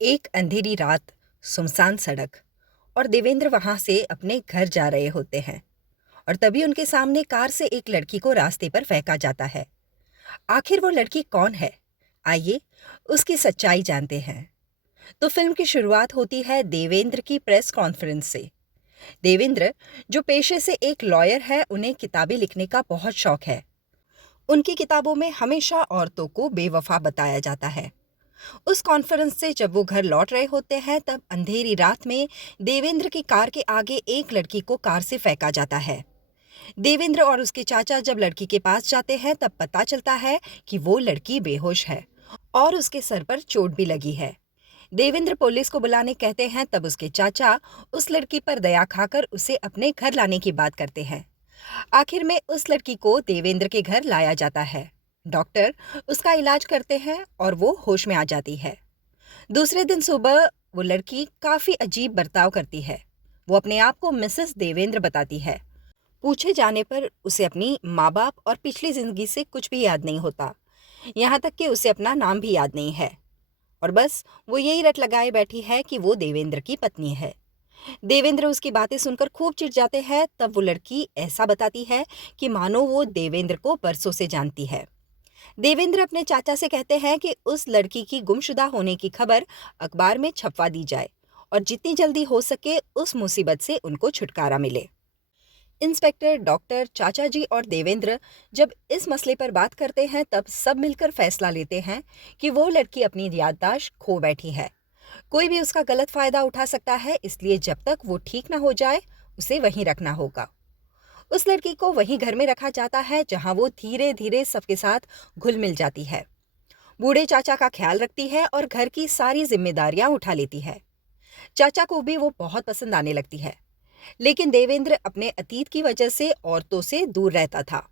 एक अंधेरी रात, सुनसान सड़क और देवेंद्र वहां से अपने घर जा रहे होते हैं। और तभी उनके सामने कार से एक लड़की को रास्ते पर फेंका जाता है। आखिर वो लड़की कौन है? आइए उसकी सच्चाई जानते हैं। तो फिल्म की शुरुआत होती है देवेंद्र की प्रेस कॉन्फ्रेंस से। देवेंद्र, जो पेशे से एक लॉयर है, उन्हें किताबें लिखने का बहुत शौक है। उनकी किताबों में हमेशा औरतों को बेवफा बताया जाता है। उस कॉन्फ्रेंस से जब वो घर लौट रहे होते हैं, तब अंधेरी रात में देवेंद्र की कार के आगे एक लड़की को कार से फेंका जाता है। देवेंद्र और उसके चाचा जब लड़की के पास जाते हैं, तब पता चलता है कि वो लड़की बेहोश है और उसके सर पर चोट भी लगी है। देवेंद्र पुलिस को बुलाने कहते हैं, तब उसके चाचा उस लड़की पर दया खाकर उसे अपने घर लाने की बात करते हैं। आखिर में उस लड़की को देवेंद्र के घर लाया जाता है। डॉक्टर उसका इलाज करते हैं और वो होश में आ जाती है। दूसरे दिन सुबह वो लड़की काफी अजीब बर्ताव करती है। वो अपने आप को मिसेस देवेंद्र बताती है। पूछे जाने पर उसे अपनी माँ बाप और पिछली जिंदगी से कुछ भी याद नहीं होता। यहाँ तक कि उसे अपना नाम भी याद नहीं है। और बस वो यही रट लगाए बैठी है कि वो देवेंद्र की पत्नी है। देवेंद्र उसकी बातें सुनकर खूब चिढ़ जाते हैं। तब वो लड़की ऐसा बताती है कि मानो वो देवेंद्र को बरसों से जानती है। देवेंद्र अपने चाचा से कहते हैं कि उस लड़की की गुमशुदा होने की खबर अखबार में छपवा दी जाए और जितनी जल्दी हो सके उस मुसीबत से उनको छुटकारा मिले। इंस्पेक्टर, डॉक्टर, चाचा जी और देवेंद्र जब इस मसले पर बात करते हैं, तब सब मिलकर फैसला लेते हैं कि वो लड़की अपनी याददाश्त खो बैठी है। कोई भी उसका गलत फायदा उठा सकता है, इसलिए जब तक वो ठीक ना हो जाए उसे वहीं रखना होगा। उस लड़की को वहीं घर में रखा जाता है, जहां वो धीरे धीरे सबके साथ घुल मिल जाती है। बूढ़े चाचा का ख्याल रखती है और घर की सारी जिम्मेदारियां उठा लेती है। चाचा को भी वो बहुत पसंद आने लगती है। लेकिन देवेंद्र अपने अतीत की वजह से औरतों से दूर रहता था।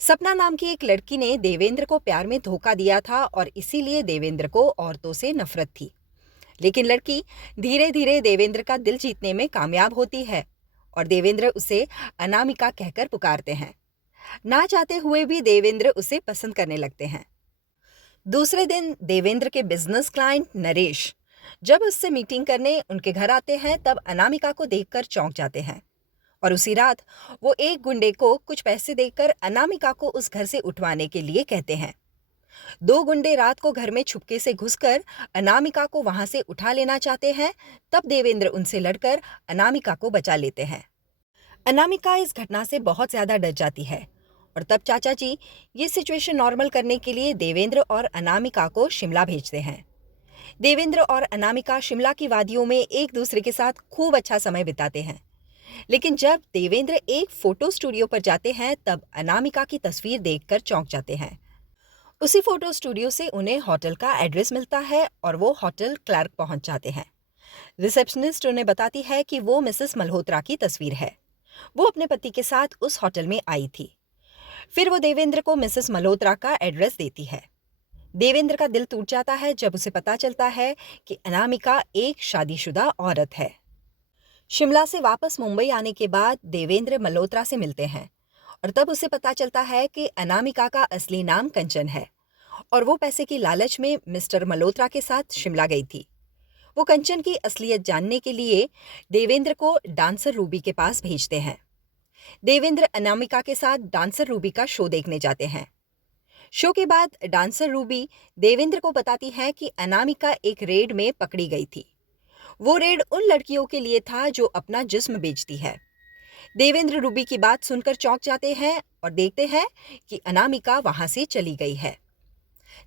सपना नाम की एक लड़की ने देवेंद्र को प्यार में धोखा दिया था और इसीलिए देवेंद्र को औरतों से नफरत थी। लेकिन लड़की धीरे धीरे देवेंद्र का दिल जीतने में कामयाब होती है और देवेंद्र उसे अनामिका कहकर पुकारते हैं। ना चाहते हुए भी देवेंद्र उसे पसंद करने लगते हैं। दूसरे दिन देवेंद्र के बिजनेस क्लाइंट नरेश जब उससे मीटिंग करने उनके घर आते हैं, तब अनामिका को देखकर चौंक जाते हैं। और उसी रात वो एक गुंडे को कुछ पैसे देकर अनामिका को उस घर से उठवाने के लिए कहते हैं। दो गुंडे रात को घर में छुपके से घुसकर अनामिका को वहां से उठा लेना चाहते हैं। तब देवेंद्र उनसे लड़कर अनामिका को बचा लेते हैं। अनामिका इस घटना से बहुत ज्यादा डर जाती है और तब चाचा जी ये सिचुएशन नॉर्मल करने के लिए देवेंद्र और अनामिका को शिमला भेजते हैं। देवेंद्र और अनामिका शिमला की वादियों में एक दूसरे के साथ खूब अच्छा समय बिताते हैं। लेकिन जब देवेंद्र एक फोटो स्टूडियो पर जाते हैं, तब अनामिका की तस्वीर देखकर चौंक जाते हैं। उसी फोटो स्टूडियो से उन्हें होटल का एड्रेस मिलता है और वो होटल क्लर्क पहुंच जाते हैं। रिसेप्शनिस्ट उन्हें बताती है कि वो मिसेस मल्होत्रा की तस्वीर है। वो अपने पति के साथ उस होटल में आई थी। फिर वो देवेंद्र को मिसेस मल्होत्रा का एड्रेस देती है। देवेंद्र का दिल टूट जाता है जब उसे पता चलता है कि अनामिका एक शादीशुदा औरत है। शिमला से वापस मुंबई आने के बाद देवेंद्र मल्होत्रा से मिलते हैं और तब उसे पता चलता है कि अनामिका का असली नाम कंचन है और वो पैसे की लालच में मिस्टर मल्होत्रा के साथ शिमला गई थी। वो कंचन की असलियत जानने के लिए देवेंद्र को डांसर रूबी के पास भेजते हैं। देवेंद्र अनामिका के साथ डांसर रूबी का शो देखने जाते हैं। शो के बाद डांसर रूबी देवेंद्र को बताती है कि अनामिका एक रेड में पकड़ी गई थी। वो रेड उन लड़कियों के लिए था जो अपना जिस्म बेचती है। देवेंद्र रूबी की बात सुनकर चौंक जाते हैं और देखते हैं कि अनामिका वहां से चली गई है।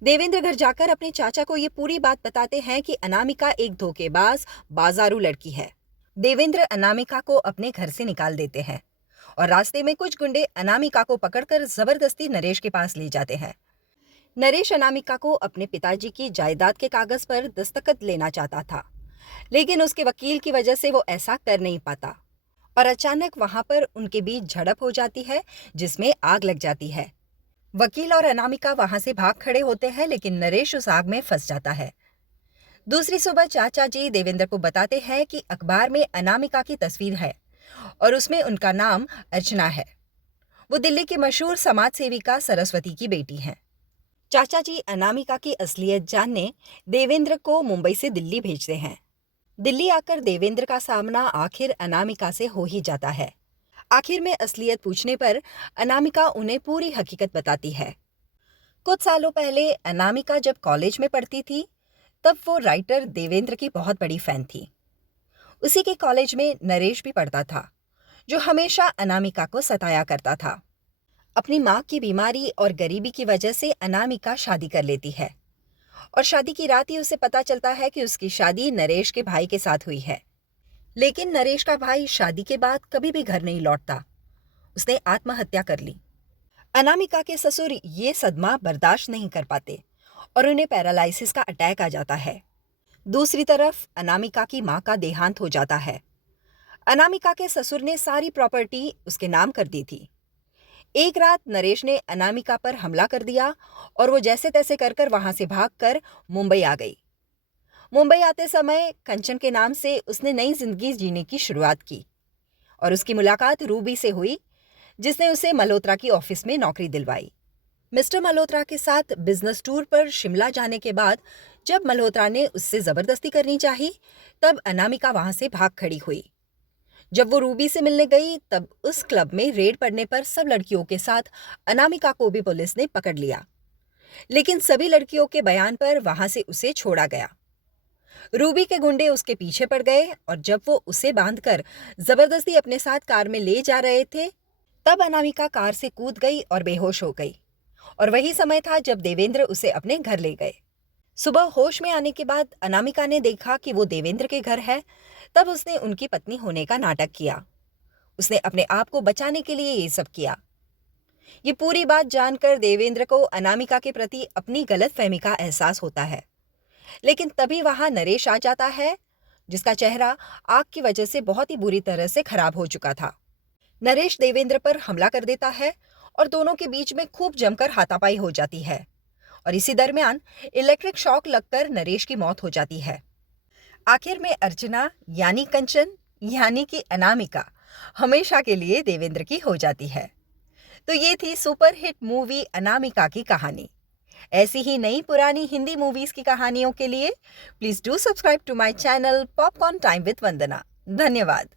देवेंद्र घर जाकर अपने चाचा को ये पूरी बात बताते हैं कि अनामिका एक धोखेबाज बाजारू लड़की है। देवेंद्र अनामिका को अपने घर से निकाल देते हैं और रास्ते में कुछ गुंडे अनामिका को पकड़कर जबरदस्ती नरेश के पास ले जाते हैं। नरेश अनामिका को अपने पिताजी की जायदाद के कागज पर दस्तखत लेना चाहता था, लेकिन उसके वकील की वजह से वो ऐसा कर नहीं पाता और अचानक वहां पर उनके बीच झड़प हो जाती है, जिसमें आग लग जाती है। वकील और अनामिका वहां से भाग खड़े होते हैं, लेकिन नरेश उस आग में फंस जाता है। दूसरी सुबह चाचा जी देवेंद्र को बताते हैं कि अखबार में अनामिका की तस्वीर है और उसमें उनका नाम अर्चना है। वो दिल्ली की मशहूर समाज सेविका सरस्वती की बेटी हैं। चाचा जी अनामिका की असलियत जानने देवेंद्र को मुंबई से दिल्ली भेजते हैं। दिल्ली आकर देवेंद्र का सामना आखिर अनामिका से हो ही जाता है। आखिर में असलियत पूछने पर अनामिका उन्हें पूरी हकीकत बताती है। कुछ सालों पहले अनामिका जब कॉलेज में पढ़ती थी, तब वो राइटर देवेंद्र की बहुत बड़ी फैन थी। उसी के कॉलेज में नरेश भी पढ़ता था, जो हमेशा अनामिका को सताया करता था। अपनी माँ की बीमारी और गरीबी की वजह से अनामिका शादी कर लेती है और शादी की रात ही उसे पता चलता है कि उसकी शादी नरेश के भाई के साथ हुई है। लेकिन नरेश का भाई शादी के बाद कभी भी घर नहीं लौटता। उसने आत्महत्या कर ली। अनामिका के ससुर ये सदमा बर्दाश्त नहीं कर पाते और उन्हें पैरालिसिस का अटैक आ जाता है। दूसरी तरफ अनामिका की माँ का देहांत हो जाता है। अनामिका के ससुर ने सारी प्रॉपर्टी उसके नाम कर दी थी। एक रात नरेश ने अनामिका पर हमला कर दिया और वो जैसे तैसे कर वहां से भागकर मुंबई आ गई। मुंबई आते समय कंचन के नाम से उसने नई जिंदगी जीने की शुरुआत की और उसकी मुलाकात रूबी से हुई, जिसने उसे मल्होत्रा की ऑफिस में नौकरी दिलवाई। मिस्टर मल्होत्रा के साथ बिजनेस टूर पर शिमला जाने के बाद जब मल्होत्रा ने उससे जबरदस्ती करनी चाही, तब अनामिका वहां से भाग खड़ी हुई। जब वो रूबी से मिलने गई, तब उस क्लब में रेड पड़ने पर सब लड़कियों के साथ अनामिका को भी पुलिस ने पकड़ लिया। लेकिन सभी लड़कियों के बयान पर वहां से उसे छोड़ा गया। रूबी के गुंडे उसके पीछे पड़ गए और जब वो उसे बांधकर जबरदस्ती अपने साथ कार में ले जा रहे थे, तब अनामिका कार से कूद गई और बेहोश हो गई। और वही समय था जब देवेंद्र उसे अपने घर ले गए। सुबह होश में आने के बाद अनामिका ने देखा कि वो देवेंद्र के घर है। तब उसने उनकी पत्नी होने का नाटक किया। उसने अपने आप को बचाने के लिए ये सब किया। ये पूरी बात जानकर देवेंद्र को अनामिका के प्रति अपनी गलतफहमी का एहसास होता है। लेकिन तभी वहां नरेश आ जाता है, जिसका चेहरा आग की वजह से बहुत ही बुरी तरह से खराब हो चुका था। नरेश देवेंद्र पर हमला कर देता है और दोनों के बीच में खूब जमकर हाथापाई हो जाती है और इसी दरमियान इलेक्ट्रिक शॉक लगकर नरेश की मौत हो जाती है। आखिर में अर्चना यानी कंचन यानी कि अनामिका हमेशा के लिए देवेंद्र की हो जाती है। तो ये थी सुपरहिट मूवी अनामिका की कहानी। ऐसी ही नई पुरानी हिंदी मूवीज की कहानियों के लिए please do subscribe to my channel popcorn time with Vandana. धन्यवाद।